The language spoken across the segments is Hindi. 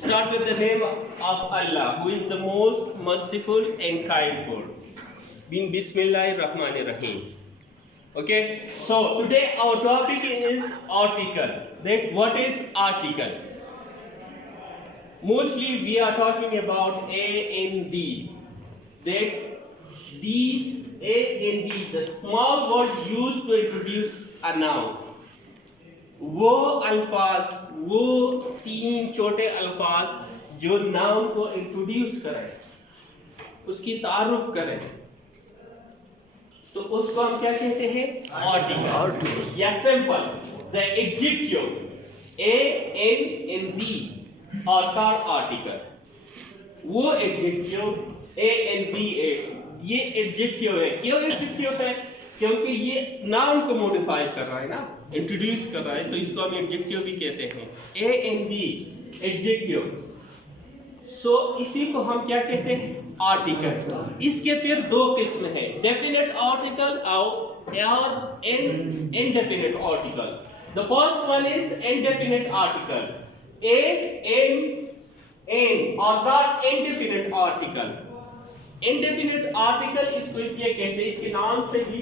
Start with the name of Allah, who is the most merciful and kindful. Being Bismillahir Rahmanir Rahim. Okay, so today our topic is article. That what is article? Mostly we are talking about A and D. That these A and D, the small words used to introduce a noun. वो अल्फाज, वो तीन छोटे अल्फाज जो नाउन को इंट्रोड्यूस करें, उसकी तारुफ करें, तो उसको हम क्या कहते हैं? आर्टिकल या simple the adjective a an the और आर्टिकल. वो adjective a an the a, ये एडजेक्टिव है. क्यों एडजेक्टिव है? क्योंकि ये नाउन को मॉडिफाई कर रहा है ना, इंट्रोड्यूस कर रहा है, तो इसको हम एडजेक्टिव भी कहते हैं. ए एन डी एडजेक्टिव. सो इसी को हम क्या कहते हैं? आर्टिकल. इसके फिर दो किस्म है, डेफिनेट आर्टिकल और indefinite article. The first one is indefinite article. An और the indefinite article. Indefinite article इसको इसलिए कहते हैं, इसके नाम से भी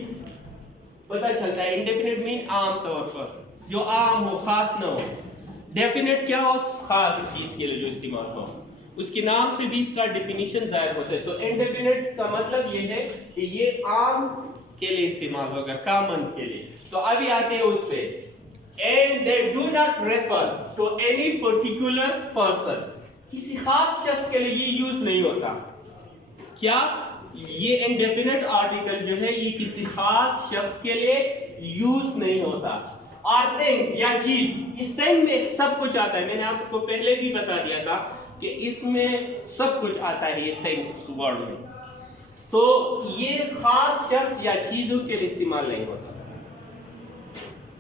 पता चलता है. इंडेफिनिट मीन आम तौर पर, जो आम हो, खास ना हो. डेफिनेट क्या हो? खास चीज के लिए जो इस्तेमाल हो. उसके नाम से भी इसका डेफिनेशन जाहिर होता है. तो इंडेफिनिट का मतलब ये है कि ये आम के लिए इस्तेमाल होगा, कॉमन के लिए. तो अभी आते हैं उस पे. And they do not refer to any particular person. किसी खास शख्स के लिए ये यूज नहीं होता. क्या? ये इंडेफिनेट आर्टिकल जो है ये किसी खास शख्स के लिए यूज नहीं होता. और थिंग या चीज, इस थिंग में सब कुछ आता है. मैंने आपको पहले भी बता दिया था कि इसमें सब कुछ आता है ये थिंग वर्ड में. तो ये खास शख्स या चीजों के लिए इस्तेमाल नहीं होता.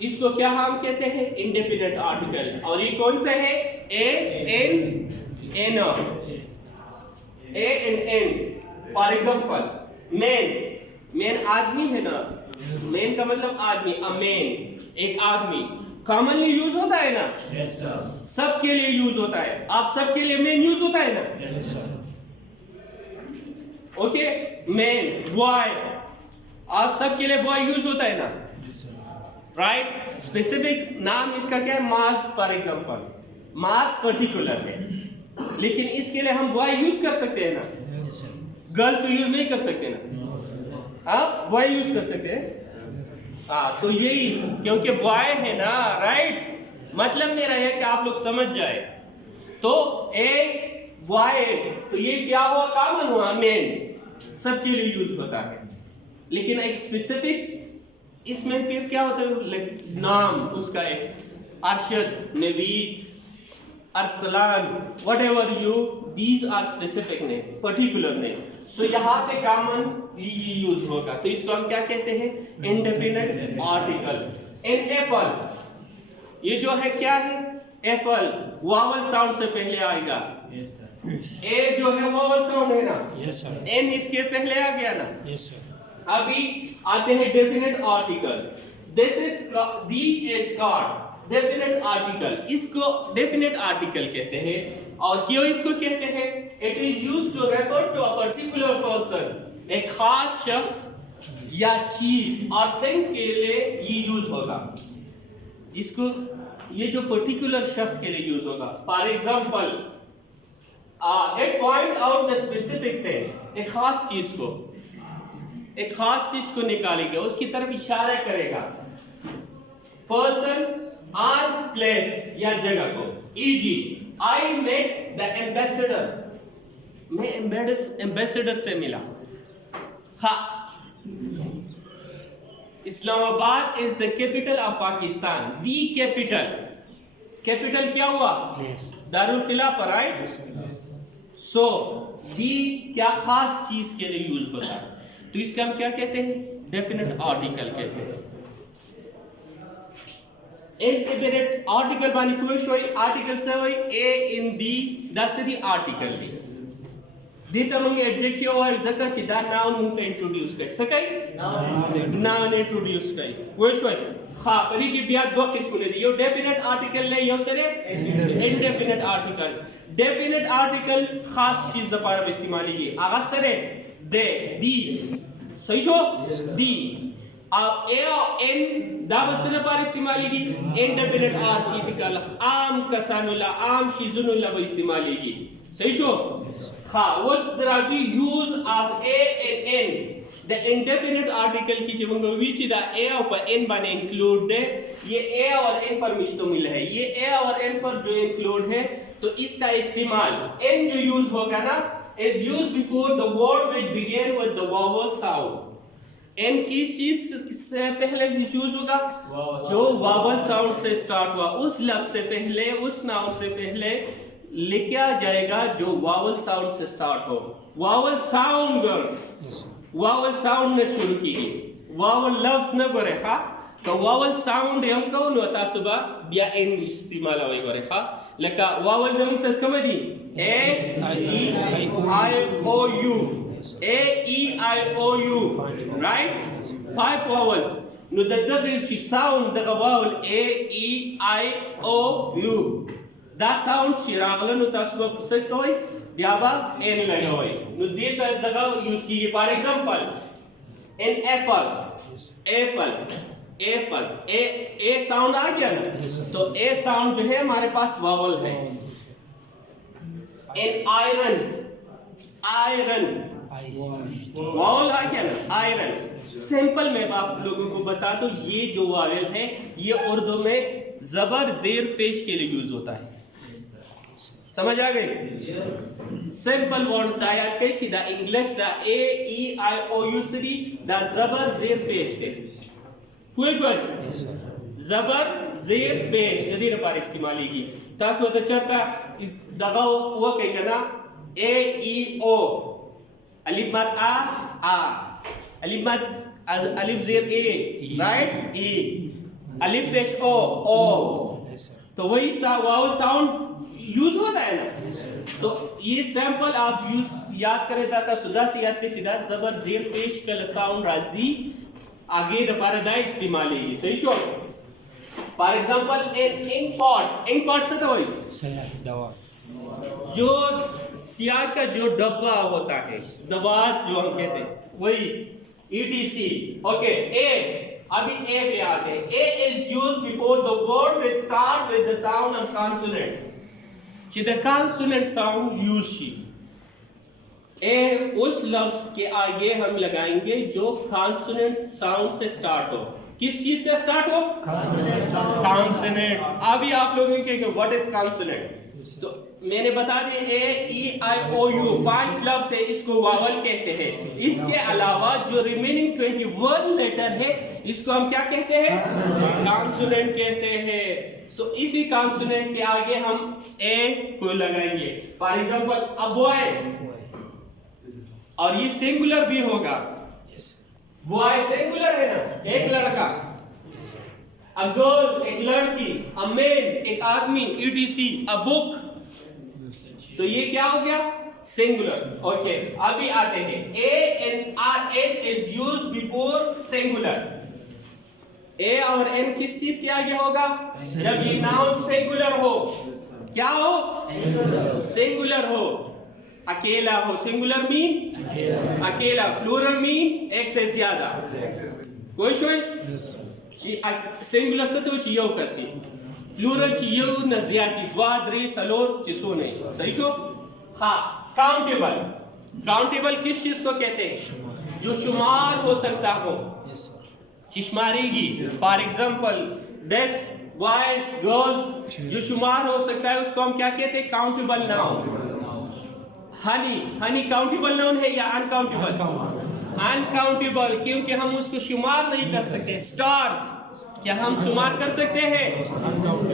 इसको क्या हम कहते हैं? Indefinite article. और ये कौन सा है? एन. फॉर एग्जाम्पल मैन आदमी है ना. मैन का मतलब आदमी. अ मैन एक आदमी कॉमनली यूज होता है ना. yes, सबके लिए यूज होता है. आप सबके लिए मैन यूज होता है ना. yes, okay. मैन बॉय, आप सबके लिए बॉय यूज होता है ना. राइट. स्पेसिफिक नाम इसका क्या है? मास. फॉर एग्जाम्पल मास पर्टिकुलर है, लेकिन इसके लिए हम बॉय यूज कर सकते हैं ना. गर्ल तो यूज नहीं कर सकते ना. हाँ, बॉय यूज कर सकते हैं. हाँ, तो यही क्योंकि बॉय है ना. राइट. मतलब मेरा है कि आप लोग समझ जाए. तो ए बॉय, तो ये क्या हुआ? कॉमन हुआ. मेन सबके लिए यूज होता है, लेकिन एक स्पेसिफिक इसमें फिर क्या होता है? नाम उसका एक Arshad, Naveed, Arsalan, whatever you, these are specific name, particular name. So यहाँ पे common यूज होगा. तो इसको हम क्या कहते हैं? indefinite article. And apple, ये जो है क्या है? apple vowel sound से पहले आएगा. yes sir. a जो है vowel sound है ना. yes sir. n इसके पहले आ गया ना. yes sir. अभी आते हैं definite article. This is the is God. Definite article. इसको डेफिनेट आर्टिकल कहते हैं. और क्यों इसको कहते हैं? It is used to refer to a particular person, एक खास शख्स या चीज और थिंग के लिए ये यूज होगा. इसको ये जो पर्टिकुलर शख्स के लिए यूज होगा. For example it point out the specific thing, एक खास चीज को निकालेगा, उसकी तरफ इशारा करेगा. पर्सन और प्लेस या जगह को. E.g. I met the ambassador. मैं एम्बेसडर से मिला. हाँ. Islamabad is the capital of Pakistan. The capital क्या हुआ? दारुल खिलाफा. राइट. सो दी क्या खास चीज के लिए यूज होता है, तो इसका हम क्या कहते हैं? डेफिनेट आर्टिकल कहते हैं. Indefinite article bani fush hoy, article se hoy a in b das the article li. Dita mung adjective hoy zaka chi da noun mung pe introduce kai sakai. Noun introduce kai. Fush hoy. Ha, pari ki biya do qism ne di. Yo definite article le yo sare indefinite article. Definite article खास चीज दपार इस्तेमाल की आगाज सरे दे दी सही छो दी ए और एन दावसन पर इस्तेमाल की इंडेफिनेट आर्टिकल आम कसानुला आम चीजुनुला पर इस्तेमाल की सही छो खा was the use of a and n the indefinite article की जब हम विच दा a और n बने इंक्लूड दे ये a और n पर मुश्तमिल है ये a और n पर जो इंक्लूड है तो इसका इस्तेमाल n जो यूज होगा ना is used before the word which begin with the vowel sound n किस चीज से पहले यूज होगा जो वावल साउंड से स्टार्ट हुआ उस लफ्ज से पहले उस नाउन से पहले लिखा जाएगा जो वावल साउंड से स्टार्ट हो वावल साउंड वावल साउंड ने शुरू की वावल लफ्ज न करे खा तो वावल साउंड हम कौन होता सुबह या इन इस्तेमाल होए करे खा लेका वावल जम से कम दी ए ई आई ओ you A, E, I, O, U, right? 5 vowels. No, the sound the vowel A, E, I, O, U. That sound shiragla no tasba pusat koi diaba N laga hoy. No de daga use ki for example an apple A sound आ गया ना तो A sound जो है हमारे पास vowel है. An iron वावल आ गया ना आयरन सिंपल मैं आप लोगों को बता दूं ये जो वावल है ये उर्दू में जबर जेर पेश के लिए यूज होता है समझ आ गई सिंपल वर्ड्स दा या पेश दा इंग्लिश दा ए ई आई ओ यू सी दा जबर जेर पेश के क्वेश्चन जबर जेर पेश नदीर पर इस्तेमाल की तास होता चरता इस दगा वो कहेगा ना ए ई ओ अलिफ मद आ अलिफ मद अलिफ जेर ए राइट ए अलिफ पेश ओ तो वही वावल साउंड यूज होता है ना तो ये सैंपल आप यूज याद करे दाता सुधा से याद के सीधा जबर जेर पेश कल साउंड राजी आगे दोबारा दा इस्तेमाल है सही so for example ink pot से तो वही जो सिया का जो डब्बा होता है दवात जो हम कहते हैं वही ETC ओके ए अभी ए पे आते हैं a is used before the word which start with the sound of consonant ची the consonant sound use she a उस लफ्ज के आगे हम लगाएंगे जो कॉन्सोनेंट साउंड से स्टार्ट हो किस चीज से स्टार्ट हो कॉन्सोनेंट अभी आप लोगों के व्हाट इज कॉन्सोनेंट तो मैंने बता दिया ए ई आई ओ यू 5 लफ्ज है इसको वावल कहते हैं इसके अलावा जो रिमेनिंग 21 लेटर है इसको हम क्या कहते हैं कॉन्सोनेंट कहते हैं तो इसी कॉन्सोनेंट के आगे हम ए को लगाएंगे फॉर एग्जांपल अ बॉय और ये सिंगुलर भी होगा बॉय सिंगुलर है ना एक लड़का अ गर्ल एक लड़की अ मैन एक आदमी ETC अ बुक तो ये क्या हो गया सिंगुलर ओके अभी आते हैं A is used before singular a और एन किस चीज के आगे होगा जब ये नाउन सिंगुलर हो क्या हो सिंगुलर हो अकेला हो सिंगुलर मीन अकेला प्लूरल मीन एक से ज्यादा कोई सिंगुलर से तो चियो कसी प्लूरल चियो न ज्यादा द्वा द्री सलोर चिसो नहीं सही शो हाँ काउंटेबल किस चीज को कहते हैं जो शुमार हो सकता हो चिश्मारीगी फॉर एग्जांपल 10 बॉयज गर्ल्स जो शुमार हो सकता है उसको हम क्या कहते हैं countable noun Honey countable noun है या अनकाउंटेबल अनकाउंटेबल क्योंकि हम उसको शुमार नहीं कर सकते स्टार्स क्या हम शुमार कर सकते हैं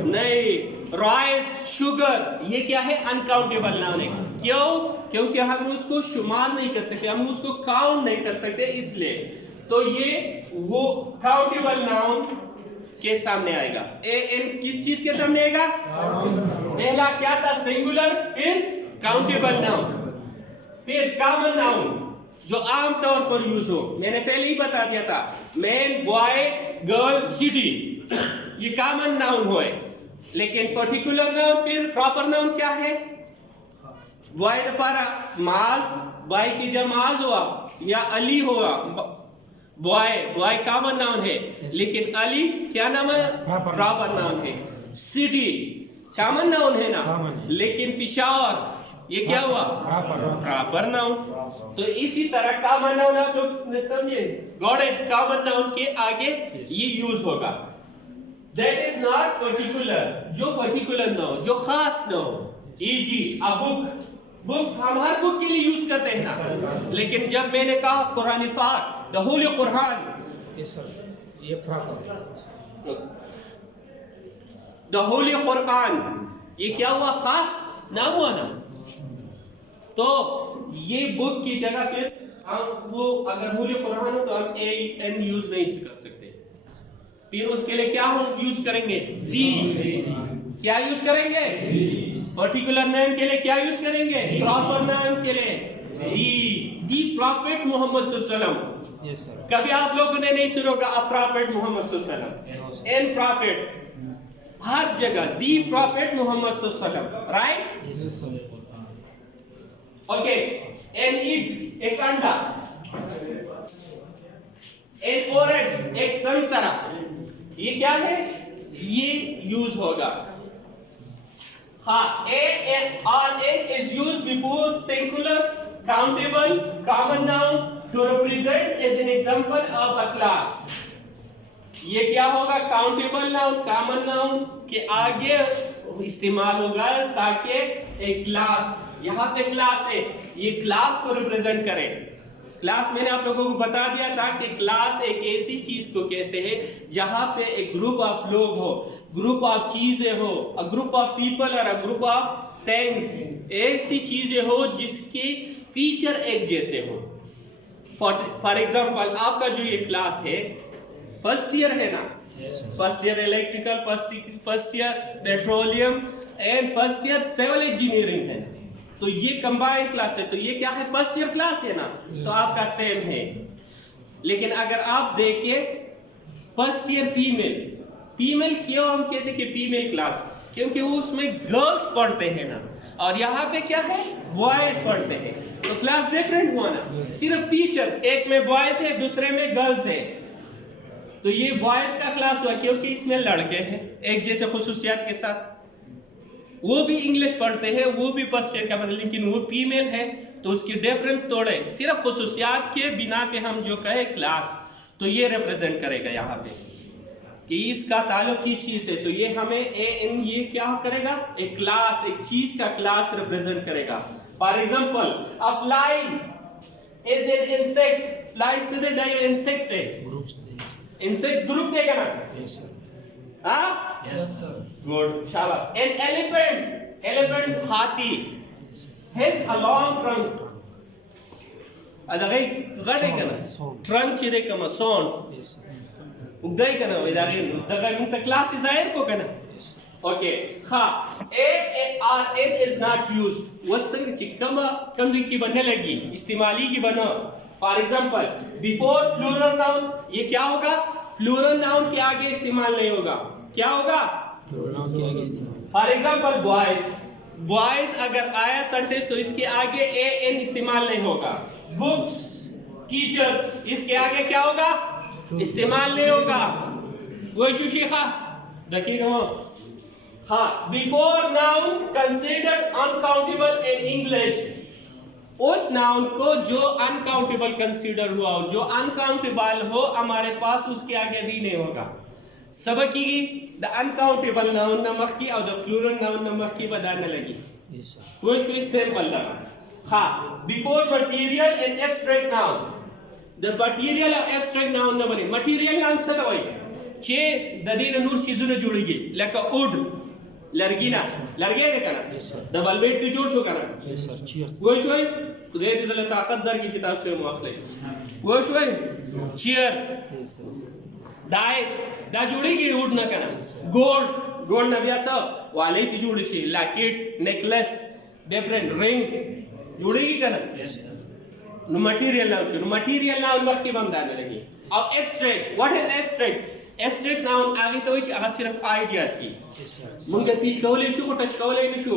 नहीं राइस शुगर ये क्या है अनकाउंटेबल नाउन है क्यों क्योंकि हम उसको शुमार नहीं कर सकते हम उसको काउंट नहीं कर सकते इसलिए तो ये वो काउंटेबल नाउन के सामने आएगा एन किस चीज के सामने आएगा पहला क्या था सिंगुलर फिर काउंटेबल नाउन फिर कॉमन नाउन जो आम तौर पर यूज हो मैंने पहले ही बता दिया था मैन बॉय गर्ल सिटी ये कॉमन नाउन हो लेकिन पर्टिकुलर नाउन फिर प्रॉपर नाउन क्या है बॉय दपारा माज बॉय की जमाज हुआ या अली हुआ बॉय कॉमन नाउन है लेकिन अली क्या नाम है प्रॉपर नाउन है। सिटी कॉमन नाउन है ना लेकिन पिशावर ये क्या हुआ प्रॉपर नाउन। तो इसी तरह कॉमन नाउन आप लोग समझे गॉड है कॉमन नाउन के आगे ये यूज होगा। दैट इज नॉट पर्टिकुलर जो पर्टिकुलर ना हो जो खास ना हो। ईजी अ बुक हम हर बुक के लिए यूज करते हैं ना लेकिन जब मैंने कहा कुरान पाक द होली कुरान ये द होली कुरान ये क्या हुआ खास ना हुआ ना। तो ये बुक की जगह पे हम वो अगर होली कुरान हो तो हम ए एन यूज नहीं कर सकते। फिर उसके लिए क्या हम यूज करेंगे दी क्या यूज करेंगे पर्टिकुलर नेम के लिए क्या यूज करेंगे प्रॉपर नेम के लिए दी प्रॉफेट मोहम्मद सल्लल्लाहु अलैहि वसल्लम। कभी आप लोगों ने नहीं सुना होगा अ प्रॉफेट मोहम्मद सल्लल्लाहु अलैहि वसल्लम एन प्रॉफेट हर जगह दी प्रॉफेट मोहम्मद सल्लल्लाहु अलैहि वसल्लम राइट। ओके एन इग एक अंडा एन ऑरेंज एक संतरा ये क्या है ये यूज होगा। N is used before singular, countable, common noun to represent as an example of a class. ये क्या होगा काउंटेबल नाउन कॉमन नाउन के आगे इस्तेमाल होगा ताकि एक क्लास यहाँ पे क्लास है ये क्लास को रिप्रेजेंट करे। क्लास मैंने आप लोगों को बता दिया था कि क्लास एक ऐसी चीज को कहते हैं जहां पे एक ग्रुप ऑफ लोग हो ग्रुप ऑफ चीजें हो अ ग्रुप ऑफ पीपल और अ ग्रुप ऑफ थिंग्स ऐसी चीजें हो जिसकी फीचर एक जैसे हो। फॉर एग्जांपल आपका जो ये क्लास है फर्स्ट ईयर है ना first year electrical first year petroleum and first year civil engineering है तो ये कंबाइंड क्लास है तो ये क्या है फर्स्ट ईयर क्लास है ना तो आपका सेम है। लेकिन अगर आप देखिए फर्स्ट ईयर फीमेल क्यों हम कहते हैं कि फीमेल क्लास क्योंकि वो उसमें गर्ल्स पढ़ते हैं ना और यहाँ पे क्या है बॉयज पढ़ते हैं तो क्लास डिफरेंट हुआ ना सिर्फ टीचर एक में बॉयज है दूसरे में गर्ल्स है तो ये बॉयज का क्लास हुआ क्योंकि इसमें लड़के हैं एक जैसे खुसूसियात के साथ वो भी इंग्लिश पढ़ते हैं वो भी फर्स्ट ईयर का मतलब लेकिन वो फीमेल है तो उसकी डिफरेंस तोड़े सिर्फ खुसूसियात के बिना पे हम जो कहे क्लास तो ये रिप्रेजेंट करेगा यहाँ पे कि इसका ताल्लुक किस चीज से तो ये हमें ये क्या करेगा एक क्लास एक चीज का क्लास रिप्रेजेंट करेगा। For example a fly is an insect fly सीधे जाइए इंसेक्ट है इंसेक्ट ग्रुप देगा ना Yes, sir. Good. शाबाश. An elephant हाथी has a long trunk. अदगई गड़े कना trunk चिरे कमा sound. उगदाई कना विदारिन दगई मुंता क्लास इज़ायर को कना. Okay. खा N is not used. वसन चिक्कमा कम की बनने लगी इस्तेमाली की बना. For example, before plural noun ये क्या होगा? Plural noun के आगे इस्तेमाल नहीं होगा. क्या होगा फॉर एग्जाम्पल बॉयज अगर आया सेंटेंस तो इसके आगे एन इस्तेमाल नहीं होगा। बुक्स टीचर्स इसके आगे क्या होगा इस्तेमाल नहीं होगा। वो शुशिखा देखिएगा हाँ before noun considered uncountable in English उस नाउन को जो अनकाउंटेबल कंसीडर हुआ हो जो अनकाउंटेबल हो हमारे पास उसके आगे भी नहीं होगा। सबकी द अनकाउंटेबल नाउन नमक की और द प्लूरल नाउन नमक की बताने लगी वो इसलिए सिंपल लगा। हाँ before material and abstract noun the material और एब्स्ट्रैक्ट नाउन न बने मटेरियल नाउन से तो वही छे ददीन नूर चीजों ने जुड़ेगी लेका उड लरगीना लरगे के करना डबल वेट की जोड़ शो करना वो शोय दे दे दले ताकत दर की किताब से मुआखले वो शोय चेयर डाइस दा जुड़ी की उड़ ना करना गोल्ड ना बिया सब वाले की जुड़ी she locket necklace different ring जुड़ी की करना नो मटेरियल नाउन वक्त की बंदाने लगी। और abstract what is abstract noun आगे तो इच आगे सिर्फ आइडिया सी मुंगे फील कवले शो को टच कवले न show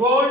gold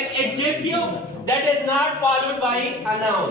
an adjective that is not followed by a noun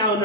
noun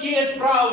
she is proud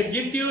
adjective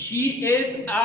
she is a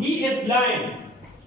he is blind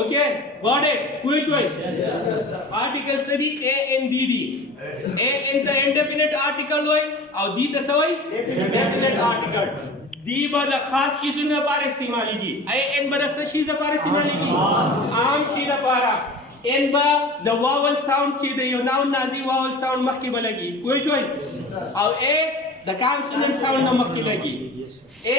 Okay, got it? Which one? Yes. Article study A and D. A in the indefinite article होय और D the सवय definite article. D बड़ा खास चीज़ों ने पार इस्तेमाल की. A N बड़ा सा चीज़ ने पार इस्तेमाल की. आम चीज़ ने पारा. N बा the vowel sound चीज़ है यो noun नाज़ी vowel sound मक्की बलगी. Which one? और A the consonant sound न मक्की लगी. A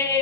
A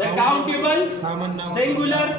the countable singular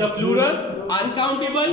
the plural uncountable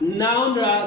noun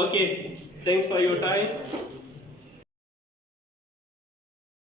Okay, thanks for your time.